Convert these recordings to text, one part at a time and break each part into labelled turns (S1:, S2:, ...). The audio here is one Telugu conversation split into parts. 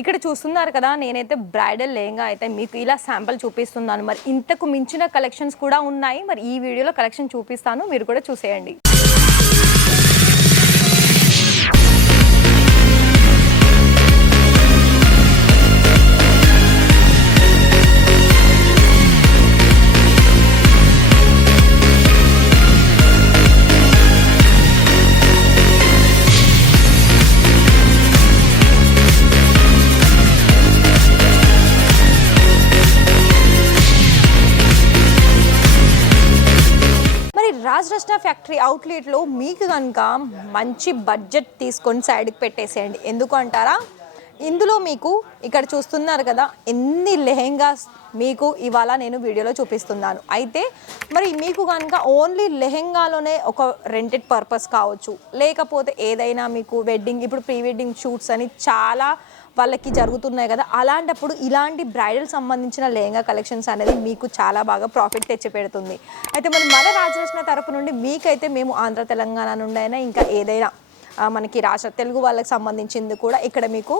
S1: ఇక్కడ చూస్తున్నారు కదా నేనైతే బ్రైడల్ లేంగా అయితే మీకు ఇలా శాంపుల్ చూపిస్తున్నాను. మరి ఇంతకు మించిన కలెక్షన్స్ కూడా ఉన్నాయి. మరి ఈ వీడియోలో కలెక్షన్ చూపిస్తాను. మీరు కూడా చూసేయండి. రాజరత్న రాజ్ ఫ్యాక్టరీ అవుట్లెట్లో మీకు కనుక మంచి బడ్జెట్ తీసుకొని సైడ్కి పెట్టేసేయండి. ఎందుకు అంటారా? ఇందులో మీకు ఇక్కడ చూస్తున్నారు కదా ఎన్ని లెహెంగాస్ మీకు ఇవాళ నేను వీడియోలో చూపిస్తున్నాను. అయితే మరి మీకు కనుక ఓన్లీ లెహెంగాలోనే ఒక రెంటెడ్ పర్పస్ కావచ్చు లేకపోతే ఏదైనా మీకు వెడ్డింగ్ ఇప్పుడు ప్రీ వెడ్డింగ్ షూట్స్ అని చాలా వాళ్ళకి జరుగుతున్నాయి కదా అలాంటప్పుడు ఇలాంటి బ్రైడల్ సంబంధించిన లెహంగా కలెక్షన్స్ అనేది మీకు చాలా బాగా ప్రాఫిట్ తెచ్చి పెడుతుంది అయితే మరి మన రాజరత్న తరపు నుండి మీకైతే మేము ఆంధ్ర తెలంగాణ నుండి అయినా ఇంకా ఏదైనా మనకి రాష్ట్ర తెలుగు వాళ్ళకి సంబంధించింది కూడా ఇక్కడ మీకు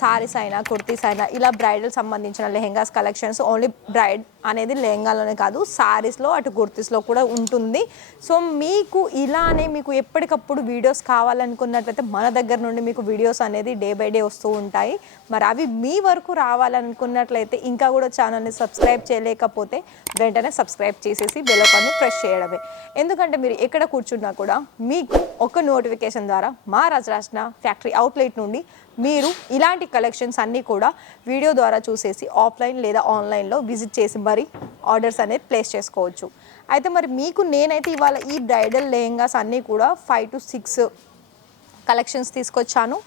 S1: సారీస్ అయినా కుర్తీస్ అయినా ఇలా బ్రైడల్ సంబంధించిన లెహెంగాస్ కలెక్షన్స్ ఓన్లీ బ్రైడ్ అనేది లెహెంగాలోనే కాదు సారీస్లో అటు కుర్తీస్లో కూడా ఉంటుంది. సో మీకు ఇలానే మీకు ఎప్పటికప్పుడు వీడియోస్ కావాలనుకున్నట్లయితే మన దగ్గర నుండి మీకు వీడియోస్ అనేది డే బై డే వస్తూ ఉంటాయి. మరి అవి మీ వరకు రావాలనుకున్నట్లయితే ఇంకా కూడా ఛానల్ని సబ్స్క్రైబ్ చేయలేకపోతే వెంటనే సబ్స్క్రైబ్ చేసేసి బెలకాన్ని ప్రెస్ చేయడమే. ఎందుకంటే మీరు ఎక్కడ కూర్చున్నా కూడా మీకు ఒక నోటిఫికేషన్ ద్వారా మా రాజరాజన ఫ్యాక్టరీ అవుట్లెట్ నుండి మీరు ఇలాంటి కలెక్షన్స్ అన్నీ కూడా వీడియో ద్వారా చూసేసి ఆఫ్లైన్ లేదా ఆన్లైన్లో విజిట్ చేసి మరి ఆర్డర్స్ అనేది ప్లేస్ చేసుకోవచ్చు. అయితే మరి మీకు నేనైతే ఇవాళ ఈ బ్రైడల్ లెహెంగాస్ అన్నీ కూడా ఫైవ్ టు సిక్స్ కలెక్షన్స్ తీసుకొచ్చాను.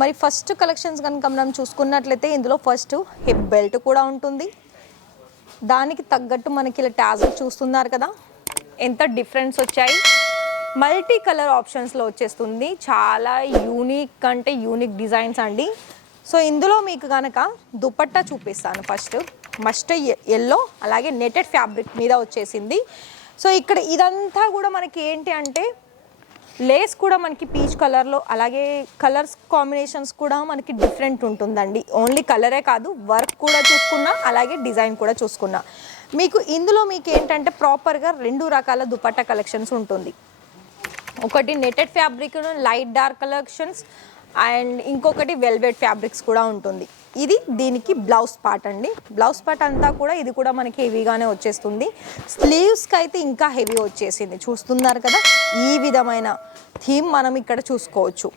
S1: మరి ఫస్ట్ కలెక్షన్స్ కనుక మనం చూసుకున్నట్లయితే ఇందులో ఫస్ట్ హిప్ బెల్ట్ కూడా ఉంటుంది. దానికి తగ్గట్టు మనకి ఇలా ట్యాజల్ చూస్తున్నారు కదా? ఎంత డిఫరెన్స్ వచ్చాయి? మల్టీ కలర్ ఆప్షన్స్లో వచ్చేస్తుంది. చాలా యూనిక్ అంటే యూనిక్ డిజైన్స్ అండి. సో ఇందులో మీకు కనుక దుపట్టా చూపిస్తాను ఫస్ట్. మస్ట్ ఎల్లో అలాగే నెటెడ్ ఫ్యాబ్రిక్ మీద వచ్చేసింది. సో ఇక్కడ ఇదంతా కూడా మనకి ఏంటి అంటే లేస్ కూడా మనకి పీచ్ కలర్లో అలాగే కలర్స్ కాంబినేషన్స్ కూడా మనకి డిఫరెంట్ ఉంటుందండి. ఓన్లీ కలరే కాదు వర్క్ కూడా చూసుకున్నా అలాగే డిజైన్ కూడా చూసుకున్నా. మీకు ఇందులో మీకు ఏంటంటే ప్రాపర్గా రెండు రకాల దుపట్టా కలెక్షన్స్ ఉంటుంది. ఒకటి netted fabric light dark collections and ఇంకొకటి వెల్వెట్ ఫ్యాబ్రిక్స్ కూడా ఉంటుంది. ఇది దీనికి బ్లౌజ్ పార్ట్ అండి. బ్లౌజ్ పార్ట్ అంతా కూడా ఇది కూడా మనకి హెవీగానే వచ్చేస్తుంది. స్లీవ్స్కి అయితే ఇంకా హెవీ వచ్చేసింది. చూస్తున్నారు కదా ఈ విధమైన థీమ్ మనం ఇక్కడ చూసుకోవచ్చు.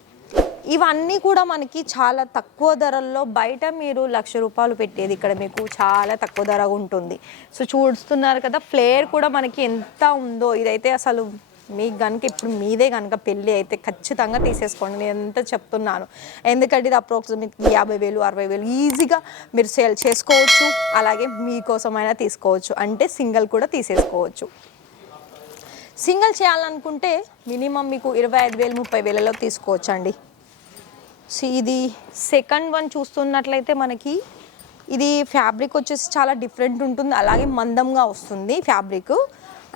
S1: ఇవన్నీ కూడా మనకి చాలా తక్కువ ధరల్లో బయట మీరు లక్ష రూపాయలు పెట్టేది ఇక్కడ మీకు చాలా తక్కువ ధర ఉంటుంది. సో చూస్తున్నారు కదా ఫ్లేయర్ కూడా మనకి ఎంత ఉందో ఇదైతే అసలు మీకు కనుక ఇప్పుడు మీదే కనుక పెళ్ళి అయితే ఖచ్చితంగా తీసేసుకోండి. నేను ఎంత చెప్తున్నాను? ఎందుకంటే ఇది అప్రాక్సిమేట్ యాభై వేలు అరవై వేలు ఈజీగా మీరు సేల్ చేసుకోవచ్చు. అలాగే మీకోసమైనా తీసుకోవచ్చు. అంటే సింగిల్ కూడా తీసేసుకోవచ్చు. సింగిల్ చేయాలనుకుంటే మినిమం మీకు ఇరవై ఐదు వేలు ముప్పై వేలలో తీసుకోవచ్చు అండి సో ఇది సెకండ్ వన్ చూస్తున్నట్లయితే మనకి ఇది ఫ్యాబ్రిక్ వచ్చేసి చాలా డిఫరెంట్ ఉంటుంది. అలాగే మందంగా వస్తుంది ఫ్యాబ్రిక్.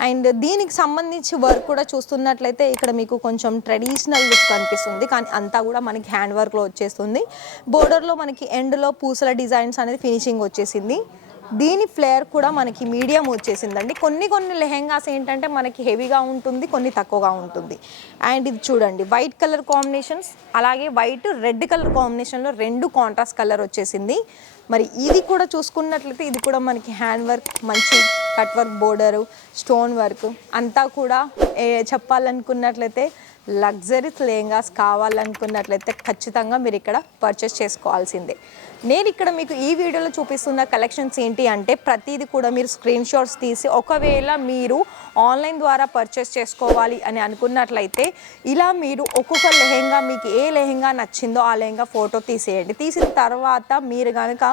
S1: అండ్ దీనికి సంబంధించి వర్క్ కూడా చూస్తున్నట్లయితే ఇక్కడ మీకు కొంచెం ట్రెడిషనల్ లుక్ కనిపిస్తుంది. కానీ అంతా కూడా మనకి హ్యాండ్ వర్క్లో వచ్చేస్తుంది. బోర్డర్లో మనకి ఎండ్లో పూసల డిజైన్స్ అనేది ఫినిషింగ్ వచ్చేసింది. దీని ఫ్లేర్ కూడా మనకి మీడియం వచ్చేసిందండి. కొన్ని కొన్ని లెహెంగాస్ ఏంటంటే మనకి హెవీగా ఉంటుంది కొన్ని తక్కువగా ఉంటుంది. అండ్ ఇది చూడండి వైట్ కలర్ కాంబినేషన్స్ అలాగే వైట్ రెడ్ కలర్ కాంబినేషన్లో రెండు కాంట్రాస్ట్ కలర్ వచ్చేసింది. మరి ఇది కూడా చూసుకున్నట్లయితే ఇది కూడా మనకి హ్యాండ్ వర్క్ మంచి cut work border stone work అంతా కూడా ఏ, చెప్పాలనుకున్నట్లయితే లగ్జరీ లెహంగాస్ కావాలనుకున్నట్లయితే ఖచ్చితంగా మీరు ఇక్కడ పర్చేస్ చేసుకోవాల్సిందే. నేను ఇక్కడ మీకు ఈ వీడియోలో చూపిస్తున్న కలెక్షన్స్ ఏంటి అంటే ప్రతిదీ కూడా మీరు స్క్రీన్ షాట్స్ తీసి ఒకవేళ మీరు ఆన్లైన్ ద్వారా పర్చేస్ చేసుకోవాలి అని అనుకున్నట్లయితే ఇలా మీరు ఒక్కొక్క లెహెంగా మీకు ఏ లెహెంగా నచ్చిందో ఆ లెహెంగా ఫోటో తీసేయండి. తీసిన తర్వాత మీరు కనుక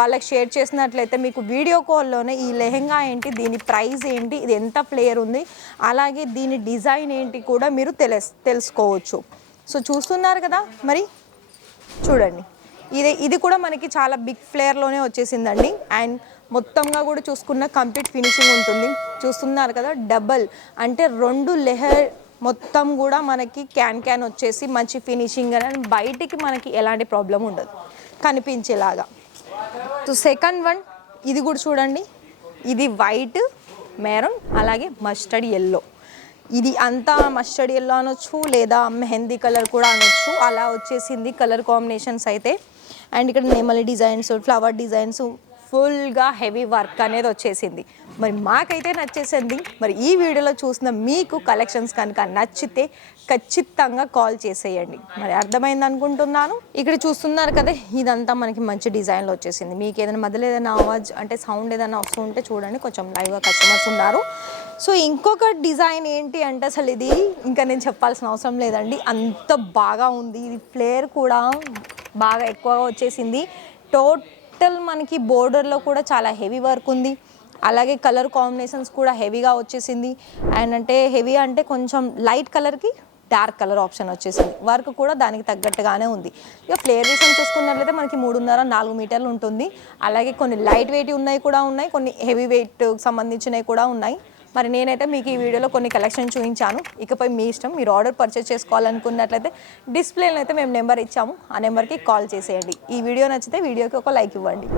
S1: వాళ్ళకి షేర్ చేసినట్లయితే మీకు వీడియో కాల్లోనే ఈ లెహెంగా ఏంటి దీని ప్రైస్ ఏంటి ఇది ఎంత ఫ్లేయర్ ఉంది అలాగే దీని డిజైన్ ఏంటి కూడా మీరు తెలుసుకోవచ్చు. సో చూస్తున్నారు కదా మరి? చూడండి. ఇది ఇది కూడా మనకి చాలా బిగ్ ఫ్లేయర్లోనే వచ్చేసిందండి. అండ్ మొత్తంగా కూడా చూసుకున్న కంప్లీట్ ఫినిషింగ్ ఉంటుంది. చూస్తున్నారు కదా డబల్ అంటే రెండు లెహర్ మొత్తం కూడా మనకి క్యాన్ క్యాన్ వచ్చేసి మంచి ఫినిషింగ్ అని బయటికి మనకి ఎలాంటి ప్రాబ్లం ఉండదు. కనిపించేలాగా. సో సెకండ్ వన్ ఇది కూడా చూడండి. ఇది వైట్ మెరూన్ అలాగే మస్టర్డ్ ఎల్లో ఇది అంతా మస్టర్డ్ ఎల్లో అనొచ్చు లేదా మెహందీ కలర్ కూడా అనొచ్చు. అలా వచ్చేసింది కలర్ కాంబినేషన్స్ అయితే. అండ్ ఇక్కడ నెమలి డిజైన్స్ ఫ్లవర్ డిజైన్స్ ఫుల్గా హెవీ వర్క్ అనేది వచ్చేసింది. మరి మాకైతే నచ్చేసింది. మరి ఈ వీడియోలో చూసిన మీకు కలెక్షన్స్ కనుక నచ్చితే ఖచ్చితంగా కాల్ చేసేయండి. మరి అర్థమైంది అనుకుంటున్నాను. ఇక్కడ చూస్తున్నారు కదా ఇదంతా మనకి మంచి డిజైన్లో వచ్చేసింది. మీకు ఏదైనా మధ్యలో ఏదైనా ఆవాజ్ అంటే సౌండ్ ఏదైనా వస్తుంటే చూడండి కొంచెం లైవ్గా కస్టమర్స్ ఉన్నారు. సో ఇంకొక డిజైన్ ఏంటి అంటే అసలు ఇది ఇంకా నేను చెప్పాల్సిన అవసరం లేదండి. అంత బాగా ఉంది. ఇది ఫ్లేర్ కూడా బాగా ఎక్కువగా వచ్చేసింది. టోటల్ మనకి బోర్డర్లో కూడా చాలా హెవీ వర్క్ ఉంది. అలాగే కలర్ కాంబినేషన్స్ కూడా హెవీగా వచ్చేసింది. అండ్ అంటే హెవీ అంటే కొంచెం లైట్ కలర్కి డార్క్ కలర్ ఆప్షన్ వచ్చేసింది. వర్క్ కూడా దానికి తగ్గట్టుగానే ఉంది. ఇక ఫ్లేర్ విషయం చూసుకున్నట్లయితే మనకి మూడున్నర నాలుగు మీటర్లు ఉంటుంది. అలాగే కొన్ని లైట్ వెయిట్ ఉన్నాయి కూడా ఉన్నాయి. కొన్ని హెవీ వెయిట్ సంబంధించినవి కూడా ఉన్నాయి. మరి నేనైతే మీకు ఈ వీడియోలో కొన్ని కలెక్షన్ చూపించాను. ఇకపై మీ ఇష్టం మీరు ఆర్డర్ పర్చేస్ చేసుకోవాలనుకున్నట్లయితే డిస్ప్లేలో అయితే మేము నెంబర్ ఇచ్చాము. ఆ నెంబర్కి కాల్ చేసేయండి. ఈ వీడియో నచ్చితే వీడియోకి ఒక లైక్ ఇవ్వండి.